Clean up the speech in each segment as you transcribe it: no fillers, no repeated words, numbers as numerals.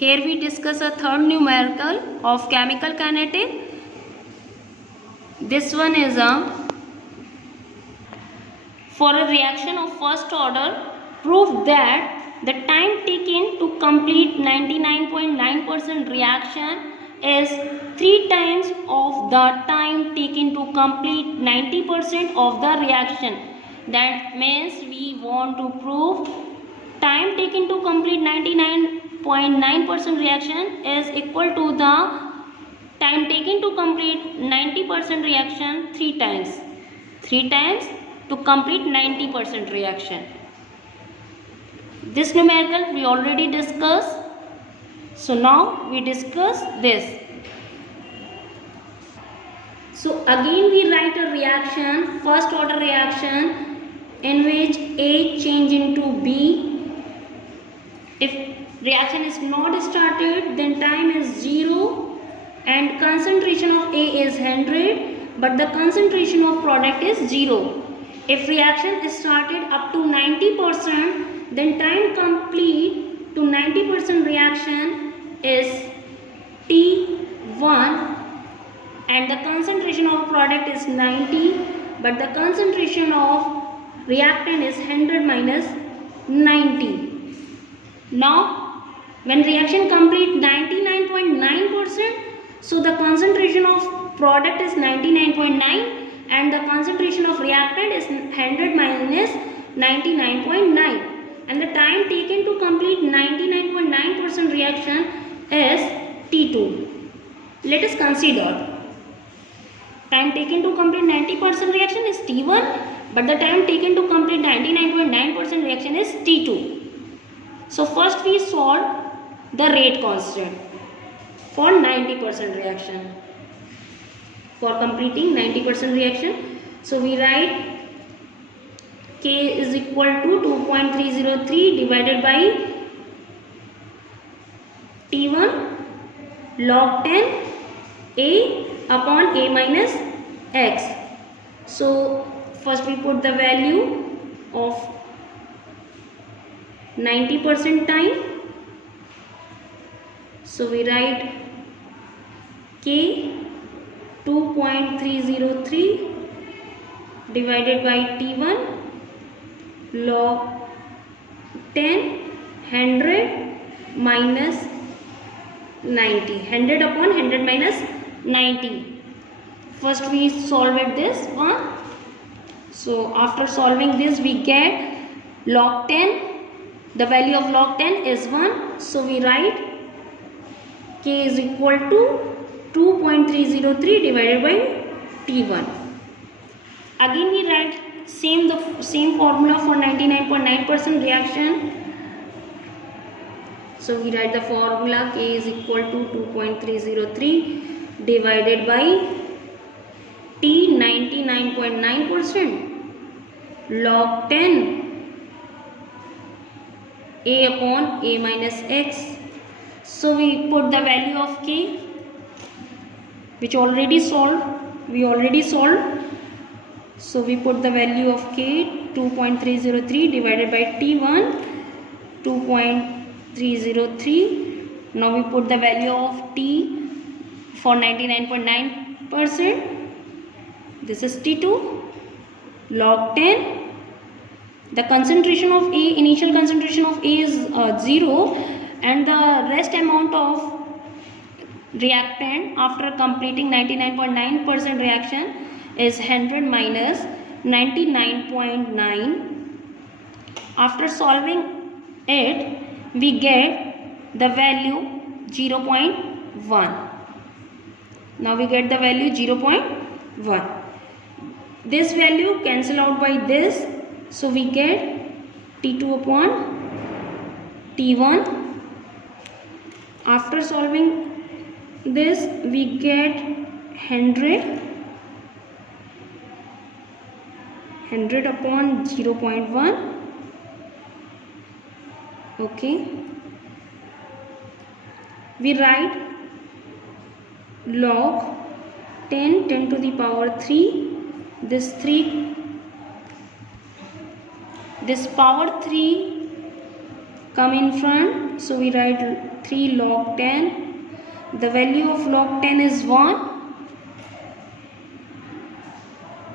Here we discuss a third numerical of chemical kinetic. This one is for a reaction of first order, prove that the time taken to complete 99.9% reaction is 3 times of the time taken to complete 90% of the reaction. That means we want to prove time taken to complete 99.9% reaction is equal to the time taken to complete 90% reaction 3 times. 3 times to complete 90% reaction. This numerical we already discussed. So now we discuss this. So again we write a reaction, first order reaction in which A change into B. If reaction is not started, then time is 0 and concentration of A is 100, but the concentration of product is 0. If reaction is started up to 90%, then time complete to 90% reaction is T1 and the concentration of product is 90, but the concentration of reactant is 100 minus 90. Now when reaction complete 99.9%, so the concentration of product is 99.9 and the concentration of reactant is 100 minus 99.9 and the time taken to complete 99.9% reaction is T2. Let us consider time taken to complete 90% reaction is T1, but the time taken to complete 99.9% reaction is T2. So first we solve the rate constant for 90% reaction. For completing 90% reaction, so we write K is equal to 2.303 divided by T1 log 10 A upon A minus X. So first we put the value of 90% time. So we write K 2.303 divided by T1 log 10 100 minus 90. 100 upon 100 minus 90. First we solve it this one. So after solving this we get log 10. The value of log 10 is 1. So we write K is equal to 2.303 divided by T1. Again we write the same formula for 99.9% reaction. So we write the formula K is equal to 2.303 divided by T 99.9% log 10 A upon A minus X. So we put the value of K, which we already solved. So we put the value of K 2.303 divided by T1 2.303. Now we put the value of T for 99.9%. This is T2 log 10. The concentration of A, initial concentration of A is 0 and the rest amount of reactant after completing 99.9% reaction is 100 minus 99.9. After solving it, we get the value 0.1. Now we get the value 0.1. This value cancel out by this. So we get T2 upon T1. After solving this we get 100 upon 0.1. Okay. We write log 10 to the power 3. This power 3 come in front. So we write 3 log 10. The value of log 10 is 1.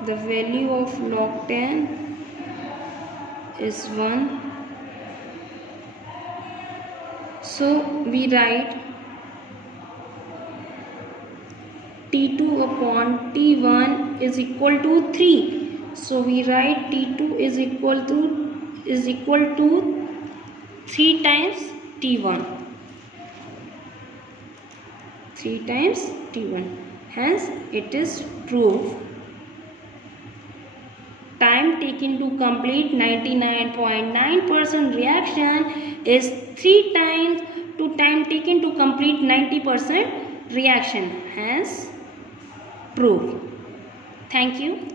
The value of log 10 is 1. So we write T2 upon T1 is equal to 3. So we write T2 is equal to 3 times T1. 3 times T1. Hence it is proved. Time taken to complete 99.9% reaction is 3 times to time taken to complete 90% reaction. Hence proved. Thank you.